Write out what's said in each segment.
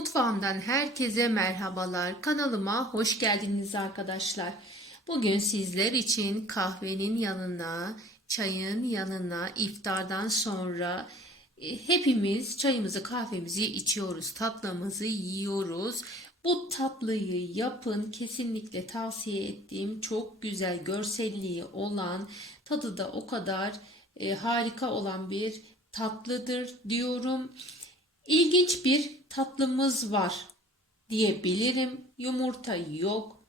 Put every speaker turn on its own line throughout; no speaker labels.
Mutfağımdan herkese merhabalar. Kanalıma hoş geldiniz arkadaşlar. Bugün sizler için kahvenin yanına, çayın yanına iftardan sonra e, hepimiz çayımızı kahvemizi içiyoruz, tatlımızı yiyoruz. Bu tatlıyı yapın kesinlikle tavsiye ettiğim çok güzel görselliği olan tadı da o kadar e, harika olan bir tatlıdır diyorum. İlginç bir tatlımız var diyebilirim. Yumurta yok.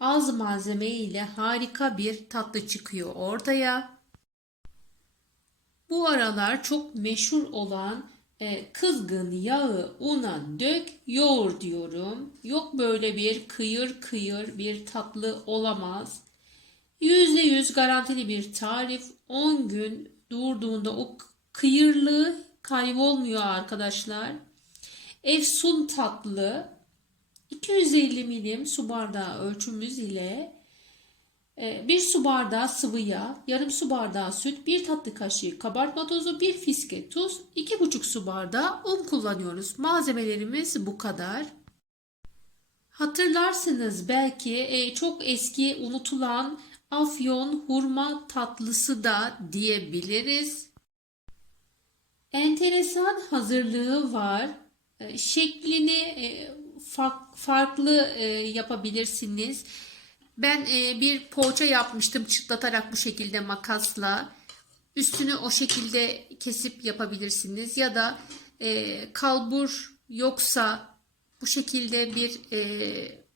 Az malzeme ile harika bir tatlı çıkıyor ortaya. Bu aralar çok meşhur olan e, kızgın yağı una dök yoğur diyorum. Yok böyle bir kıyır kıyır bir tatlı olamaz. %100 garantili bir tarif 10 gün durduğunda o kıyırlığı kaybolmuyor arkadaşlar. Efsun tatlı 250 milim su bardağı ölçümüz ile e, bir su bardağı sıvı yağ, yarım su bardağı süt, bir tatlı kaşığı kabartma tozu, bir fiske tuz, iki buçuk su bardağı un kullanıyoruz. Malzemelerimiz bu kadar. Hatırlarsınız belki e, çok eski unutulan afyon hurma tatlısı da diyebiliriz. Enteresan hazırlığı var. E, Şeklini e, fa- farklı e, yapabilirsiniz. Ben bir poğaça yapmıştım çıtlatarak bu şekilde makasla. Üstünü o şekilde kesip yapabilirsiniz. Ya da kalbur yoksa bu şekilde bir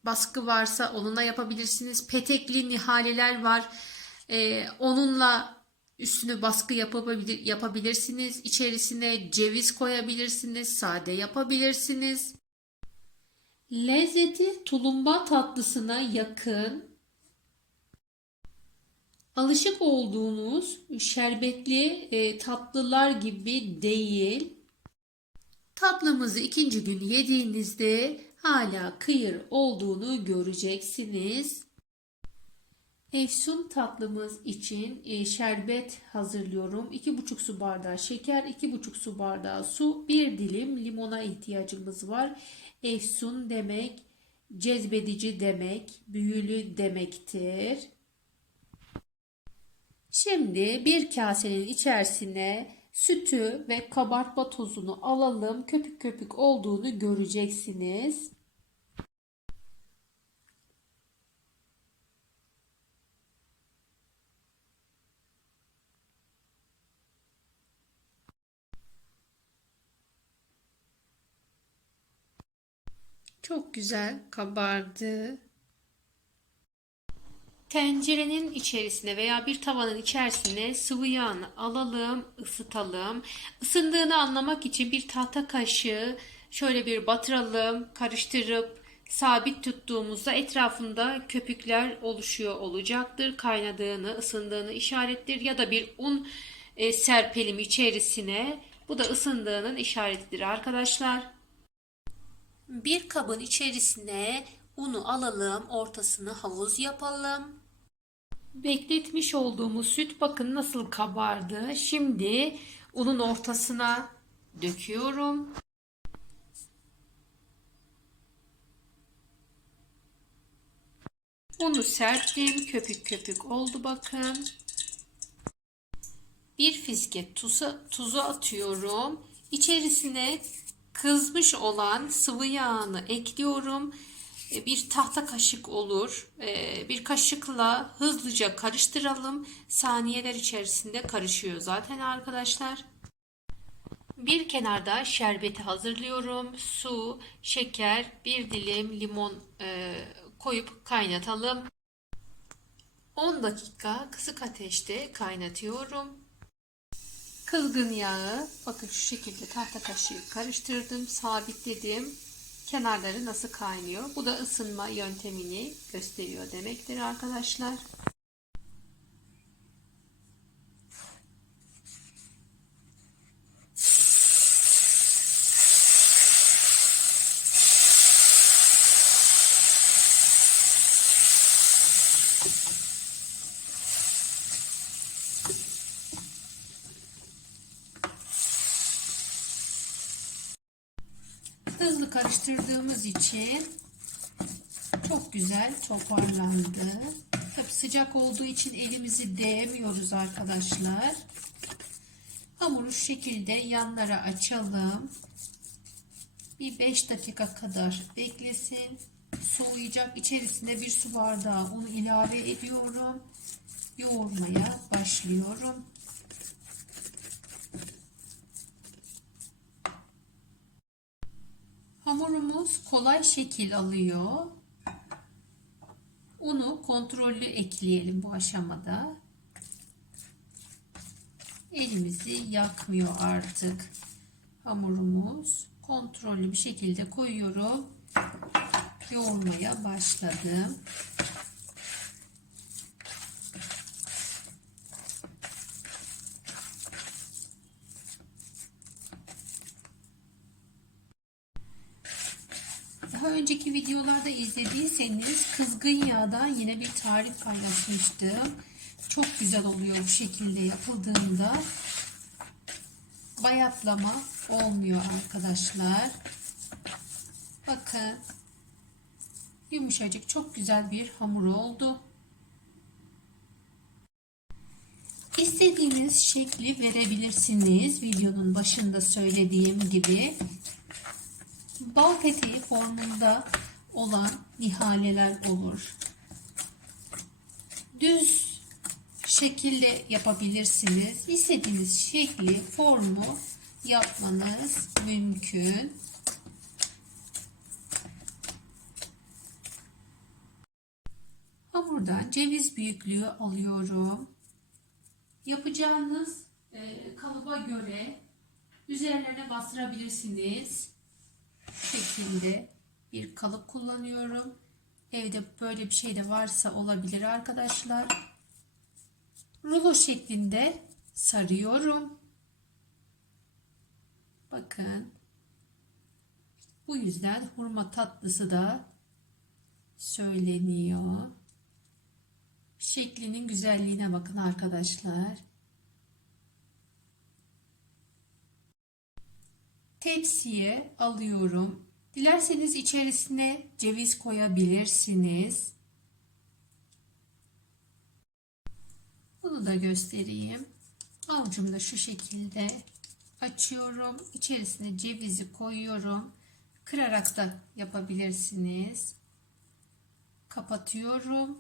baskı varsa onunla yapabilirsiniz. Petekli nihaleler var. Onunla üstünü baskı yapabilir, yapabilirsiniz. İçerisine ceviz koyabilirsiniz. Sade yapabilirsiniz. Lezzeti tulumba tatlısına yakın. Alışık olduğunuz şerbetli e, tatlılar gibi değil. Tatlımızı ikinci gün yediğinizde hala kıyır olduğunu göreceksiniz. Efsun tatlımız için e, şerbet hazırlıyorum. 2,5 su bardağı şeker, 2,5 su bardağı su, 1 dilim limona ihtiyacımız var. Efsun demek cezbedici demek, büyülü demektir. Şimdi bir kasenin içerisine sütü ve kabartma tozunu alalım. Köpük köpük olduğunu göreceksiniz. Çok güzel kabardı. Tencerenin içerisine veya bir tavanın içerisine sıvı yağını alalım, ısıtalım. Isındığını anlamak için bir tahta kaşığı şöyle bir batıralım, karıştırıp sabit tuttuğumuzda etrafında köpükler oluşuyor olacaktır. Kaynadığını, ısındığını işarettir ya da bir un e, serpelim içerisine. Bu da ısındığının işaretidir arkadaşlar. Bir kabın içerisine unu alalım, ortasını havuz yapalım. Bekletmiş olduğumuz süt bakın nasıl kabardı. Şimdi unun ortasına döküyorum. Unu serptim. Köpük köpük oldu bakın. Bir fiske tuzu, tuzu atıyorum. İçerisine kızmış olan sıvı yağını ekliyorum. E, Bir tahta kaşık olur. E, Bir kaşıkla hızlıca karıştıralım. Saniyeler içerisinde karışıyor zaten arkadaşlar. Bir kenarda şerbeti hazırlıyorum. Su, şeker, bir dilim limon e, koyup kaynatalım. 10 dakika kısık ateşte kaynatıyorum. Kızgın yağı bakın şu şekilde tahta kaşığı karıştırdım, sabitledim. Kenarları nasıl kaynıyor? Bu da ısınma yöntemini gösteriyor demektir arkadaşlar. İçin çok güzel toparlandı. Tabi sıcak olduğu için elimizi değmiyoruz arkadaşlar. Hamuru şu şekilde yanlara açalım. Bir 5 dakika kadar beklesin. Soğuyacak. İçerisine bir su bardağı un ilave ediyorum. Yoğurmaya başlıyorum. Hamurumuz kolay şekil alıyor. Unu kontrollü ekleyelim bu aşamada. Elimizi yakmıyor artık hamurumuz. Kontrollü bir şekilde koyuyorum. Yoğurmaya başladım. Önceki videolarda izlediyseniz kızgın yağda yine bir tarif paylaşmıştım. Çok güzel oluyor bu şekilde yapıldığında. Bayatlama olmuyor arkadaşlar. Bakın. Yumuşacık çok güzel bir hamur oldu. İstediğiniz şekli verebilirsiniz. Videonun başında söylediğim gibi bal peteği formunda olan nihaleler olur. Düz şekilde yapabilirsiniz. İstediğiniz şekli, formu yapmanız mümkün. Hamurdan ceviz büyüklüğü alıyorum. Yapacağınız e, kalıba göre üzerlerine bastırabilirsiniz şekilde bir kalıp kullanıyorum. Evde böyle bir şey de varsa olabilir arkadaşlar. Rulo şeklinde sarıyorum. Bakın. Bu yüzden hurma tatlısı da söyleniyor. Şeklinin güzelliğine bakın arkadaşlar. Tepsiye alıyorum. Dilerseniz içerisine ceviz koyabilirsiniz. Bunu da göstereyim. Avucumu da şu şekilde açıyorum. İçerisine cevizi koyuyorum. Kırarak da yapabilirsiniz. Kapatıyorum.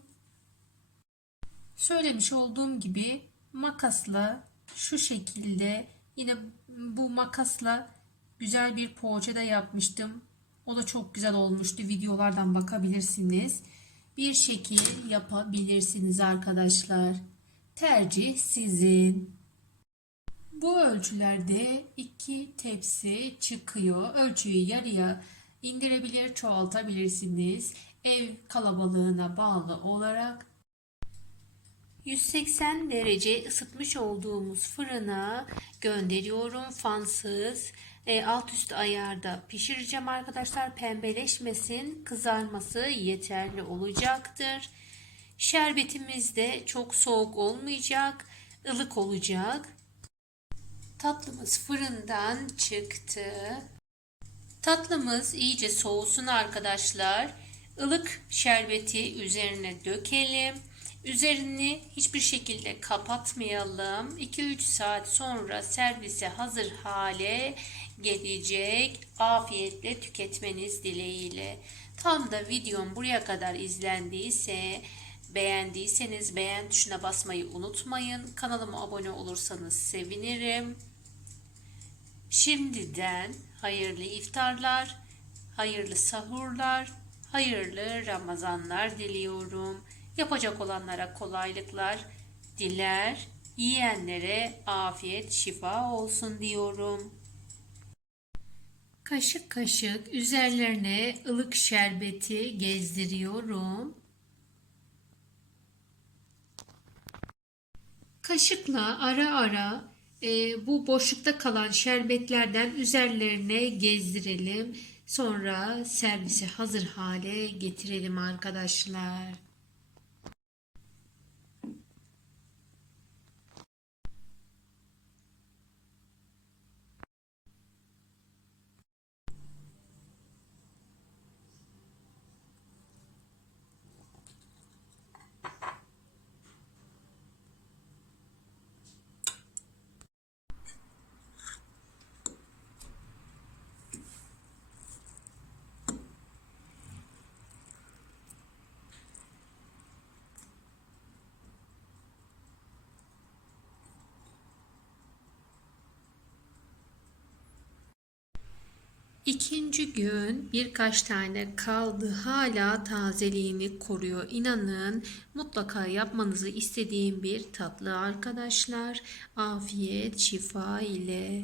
Söylemiş olduğum gibi makasla şu şekilde yine bu makasla güzel bir poğaça da yapmıştım. O da çok güzel olmuştu. Videolardan bakabilirsiniz. Bir şekil yapabilirsiniz arkadaşlar. Tercih sizin. Bu ölçülerde iki tepsi çıkıyor. Ölçüyü yarıya indirebilir, çoğaltabilirsiniz. Ev kalabalığına bağlı olarak 180 derece ısıtmış olduğumuz fırına gönderiyorum fansız. E, alt üst ayarda pişireceğim arkadaşlar. Pembeleşmesin, kızarması yeterli olacaktır. Şerbetimiz de çok soğuk olmayacak, ılık olacak. Tatlımız fırından çıktı. Tatlımız iyice soğusun arkadaşlar. Ilık şerbeti üzerine dökelim. Üzerini hiçbir şekilde kapatmayalım. 2-3 saat sonra servise hazır hale gelecek. Afiyetle tüketmeniz dileğiyle. Tam da videom buraya kadar izlendiyse beğendiyseniz beğen tuşuna basmayı unutmayın. Kanalıma abone olursanız sevinirim. Şimdiden hayırlı iftarlar, hayırlı sahurlar, hayırlı Ramazanlar diliyorum. Yapacak olanlara kolaylıklar diler, yiyenlere afiyet şifa olsun diyorum. Kaşık kaşık üzerlerine ılık şerbeti gezdiriyorum. Kaşıkla ara ara e, bu boşlukta kalan şerbetlerden üzerlerine gezdirelim. Sonra servise hazır hale getirelim arkadaşlar. İkinci gün birkaç tane kaldı. Hala tazeliğini koruyor. İnanın mutlaka yapmanızı istediğim bir tatlı arkadaşlar. Afiyet şifa ile.